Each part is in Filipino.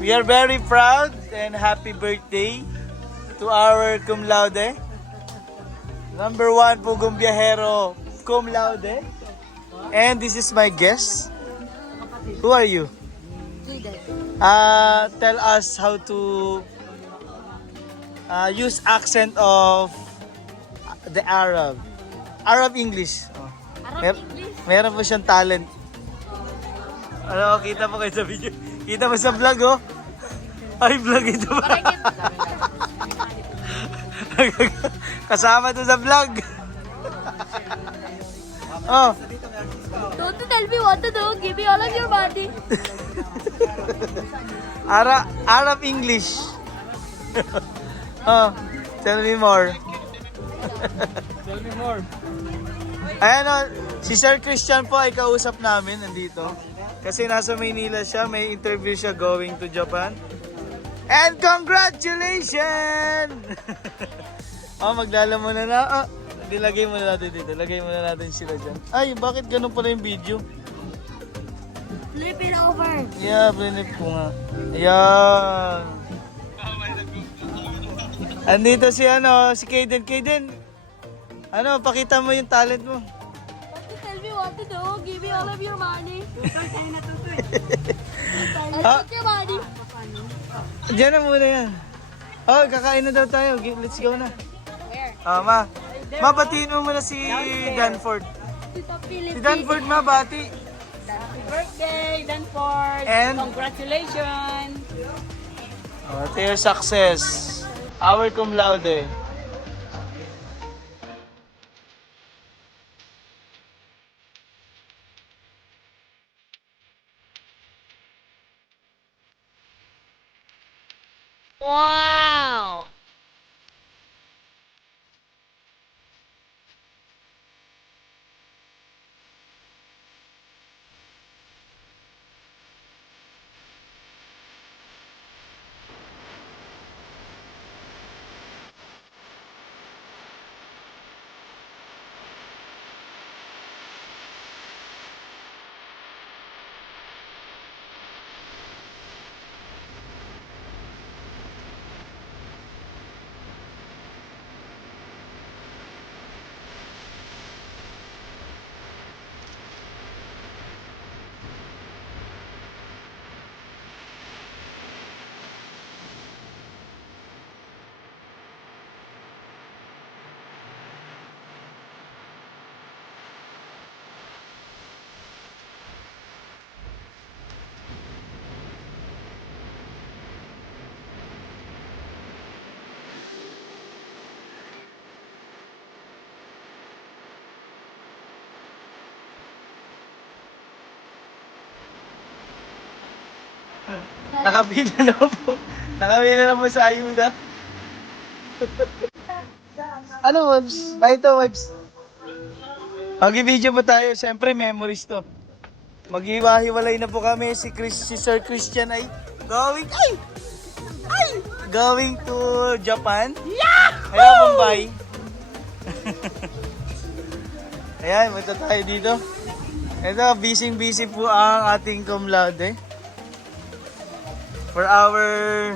We are very proud and happy birthday to our cum laude. Number 1, Pugong Biyahero, cum laude. And this is my guest. Who are you? Tell us how to use accent of the Arab. Arab English. Oh. Meron po siyang talent. Ano, kita mo kayo sa video. Kita mo sa vlog, oh. Ay, vlog ito ba? Kasama to sa vlog. Oh. Don't tell me what to do. Give me all of your money. Arab English. Oh, tell me more. Tell me more. Ayan o, si Sir Christian po ay kausap namin nandito. Kasi nasa Maynila siya, may interview siya going to Japan. And congratulations! Oh, maglala muna na. Oh, dilagay muna natin dito. Lagay muna natin sila dyan. Ay, bakit ganun pala yung video? Flip it over. Yeah, plinip ko nga. Ayan. Andito si si Kaden. Kaden, pakita mo yung talent mo. Don't tell me what to do. Give me all of your money. Ah. Your money. Diyan na muna yan. Oh, kakain na daw tayo. Let's go na. Where? Mabatiin mo muna si Danford. Tita Philippines. Si Danford, mabati. Happy birthday, Danford! And? Congratulations! To your success. Our cum laude. Wow! Nakabila na po. Nakabila na po sa ayuda. Ano, Webs? Ito, Webs. Mag-video po tayo. Siyempre, memories to. Maghiwa-hiwalay na po kami. Si Sir Christian ay going to Japan. Yeah! Hello, Bombay. Ayan, punta tayo dito. Ito, busy po ang ating cum laude. For our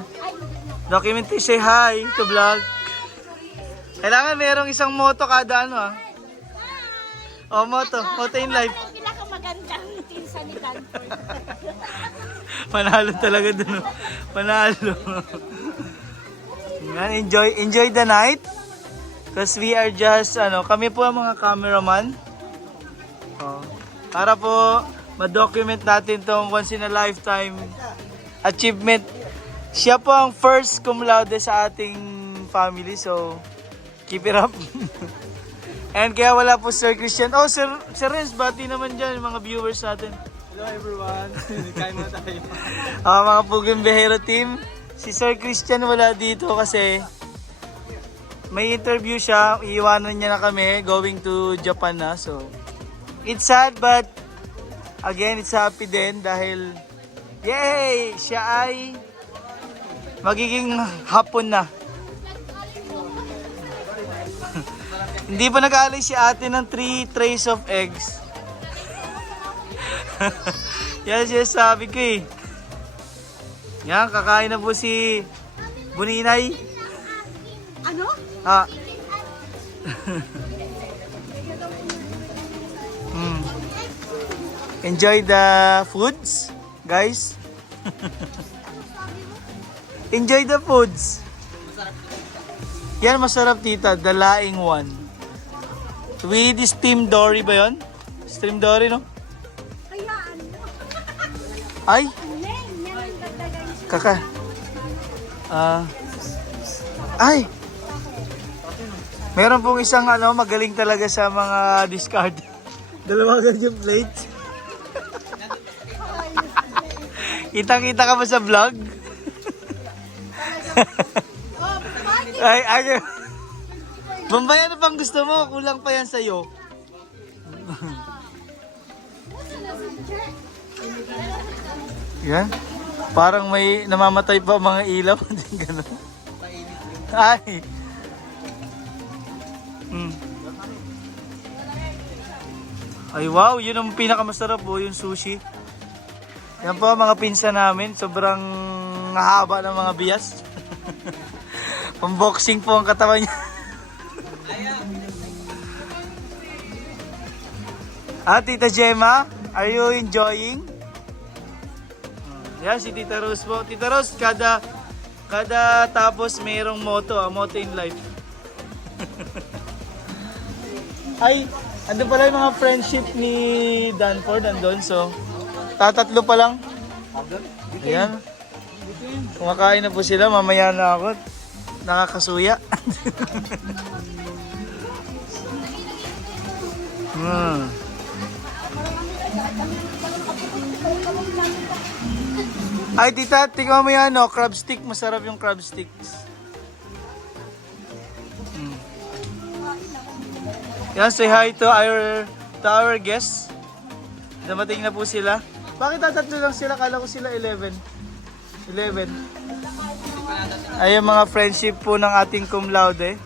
documentary, say hi to vlog. Kailangan merong isang moto kada moto in life. Pinakamagandang pinsan ni Danford. Panalo talaga dun. Panalo. Enjoy the night. Because we are just, kami po ang mga cameraman. Para po ma-document natin tong once in a lifetime achievement. Siya po ang first cum laude sa ating family. So, keep it up. And kaya wala po Sir Christian. Oh, Sir Renz, bati naman dyan yung mga viewers natin. Hello everyone. Kain muna tayo. Mga Pugong Biyahero team. Si Sir Christian wala dito kasi may interview siya. Iiwanan niya na kami going to Japan na. So, it's sad but again, it's happy din dahil yay! Siya ay magiging hapon na. Hindi pa nag-aalay si ate ng 3 trays of eggs. Yan siya sabi ko eh. Yan, kakain na po si Buninay. Ano? Ah. Mm. Enjoy the foods, guys. Enjoy the foods. Yan, masarap tita. The laing one. With steamed dory ba yun? Steamed dory, no? Kayaan mo. Ay, Neng, dagdagan siya. kaka. Ay. Meron pong isang magaling talaga sa mga discard. Dalawa ganyan plates. Kitang-kita ka ba sa vlog? Oh, bakit? Ay. Bombay, ano pang gusto mo? Kulang pa yan sa'yo. Yan. Parang may namamatay pa mga ilaw. Hindi ganun. Ay. Ay wow, yun ang pinakamasarap po, yung sushi. Yan po mga pinsa namin, sobrang haba ng mga bias. Pamboxing po ang katawan niya. Tita Gemma, are you enjoying? Yan si Tita Rose po. Tita Rose, kada tapos mayroong motto, motto in life. Ay, andun pala yung mga friendship ni Danford, andun. So, tatatlo pa lang. Ayan. Kumakain na po sila, mamaya na ako. Nakakasuya. Ay, tita, tingnan mo yan, crab stick. Masarap yung crab sticks. Yan, say hi to our guests. Dumating na po sila. Bakit tatatlo lang sila? Kala ko sila 11. Ay, yung mga friendship po ng ating cum laude.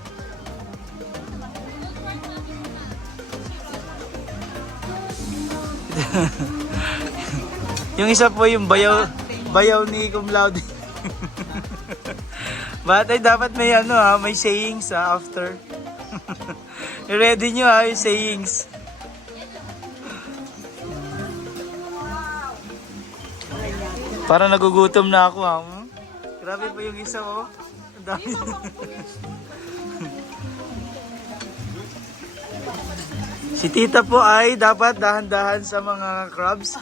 Yung isa po yung bayaw ni cum laude. But ay dapat may may sayings after. Ready nyo yung sayings. Para nagugutom na ako Grabe pa yung isa Ang dami. Si tita po ay dapat dahan-dahan sa mga crabs.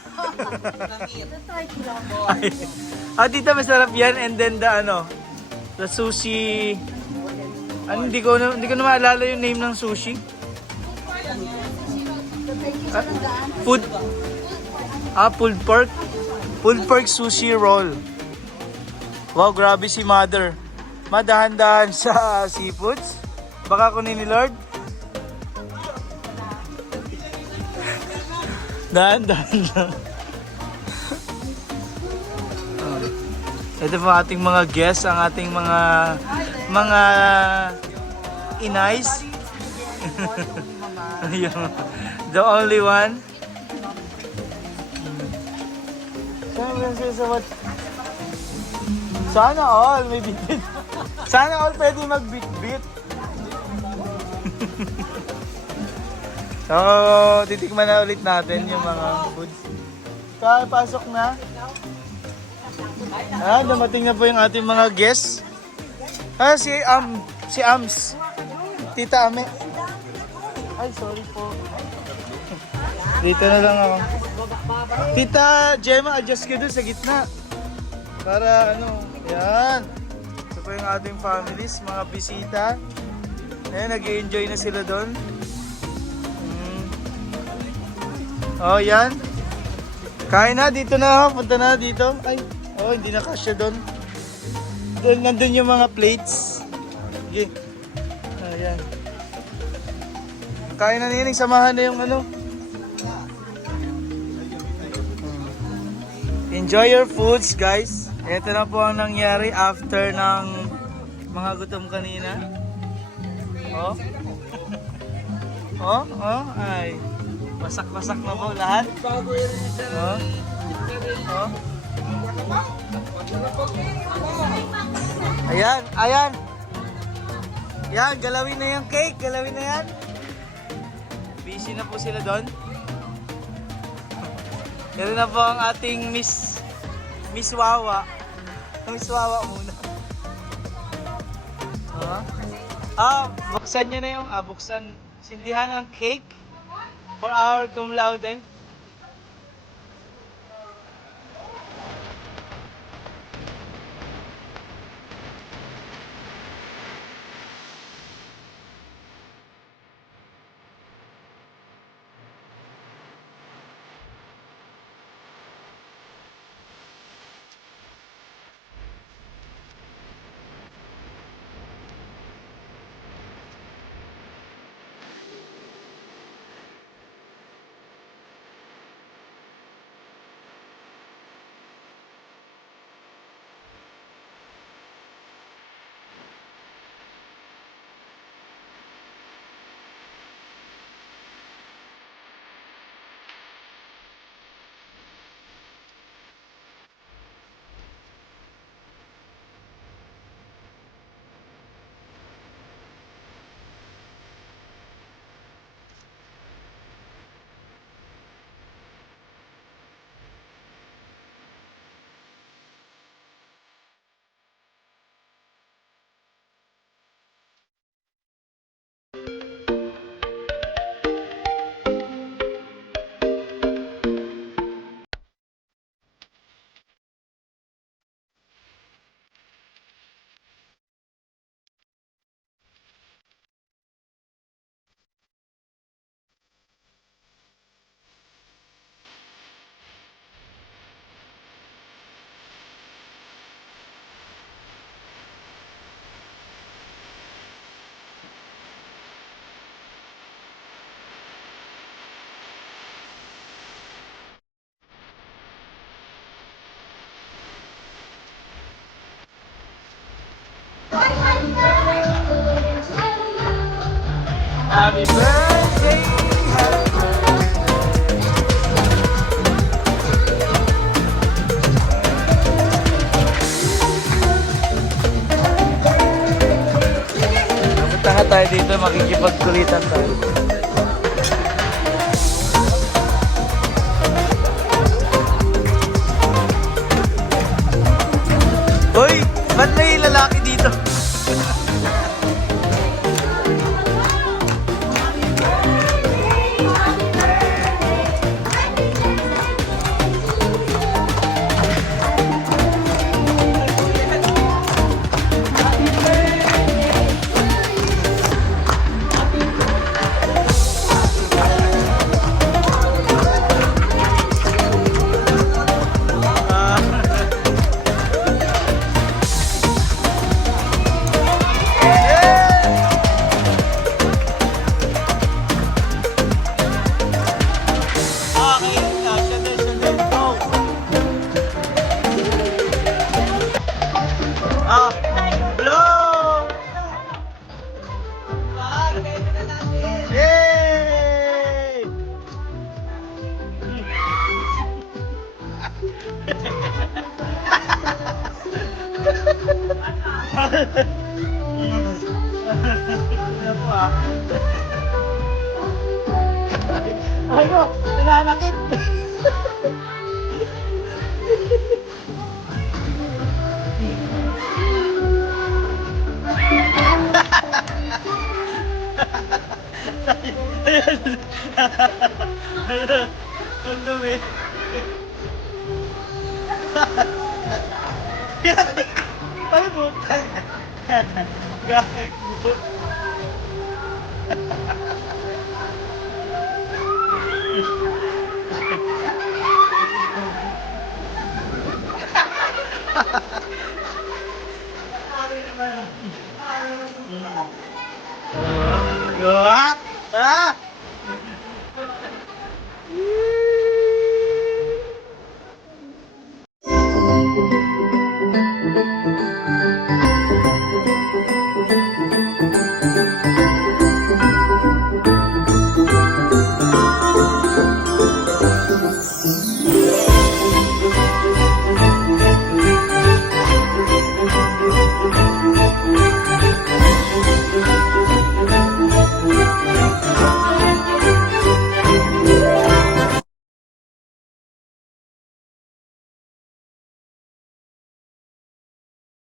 Tita, masarap yan. And then the sushi. Hindi ko na maalala yung name ng sushi. Pulled pork. Pulled pork sushi roll. Wow, grabe si mother. Madahan-dahan sa seafoods. Baka kunin ni Lord. Dahan-dahan lang. Ito po ating mga guests, ang ating mga inays. The only one. Sana all may bit-bit. Sana all pwede mag-bit-bit. So, titikman na ulit natin yung mga foods. Pasok na. Dumating na po yung ating mga guests. Si Ams. Tita Ame. Ay, sorry po. Dito na lang ako. Tita Gemma, adjust ka doon sa gitna. Para yan. Ito po yung ating families, mga bisita. Ayan, nag-i-enjoy na sila doon. Oh, yan. Kain na, dito na. Punta na dito. Ay, hindi na kasya doon. Nandun yung mga plates. Okay. Ayan. Kain na niya, samahan na yung Enjoy your foods, guys. Ito na po ang nangyari after ng mga gutom kanina. Ay. Wasak-wasak na po lahat. Ayan, ayan. Yan, galawin na yung cake. Galawin na yan. Busy na po sila doon. Yan na po ang ating Miss Wawa. Miss Wawa muna. Buksan niya na yung, buksan. Sindihan ang cake for our cum laude. Happy birthday! Happy Napunta nga tayo dito, makikipagkulitan tayo. Hoy! Ba't may lalaki dito? Blow! Yay! Ano? Nananakit! Ang dumi. Ay, buta. Gago. Ah!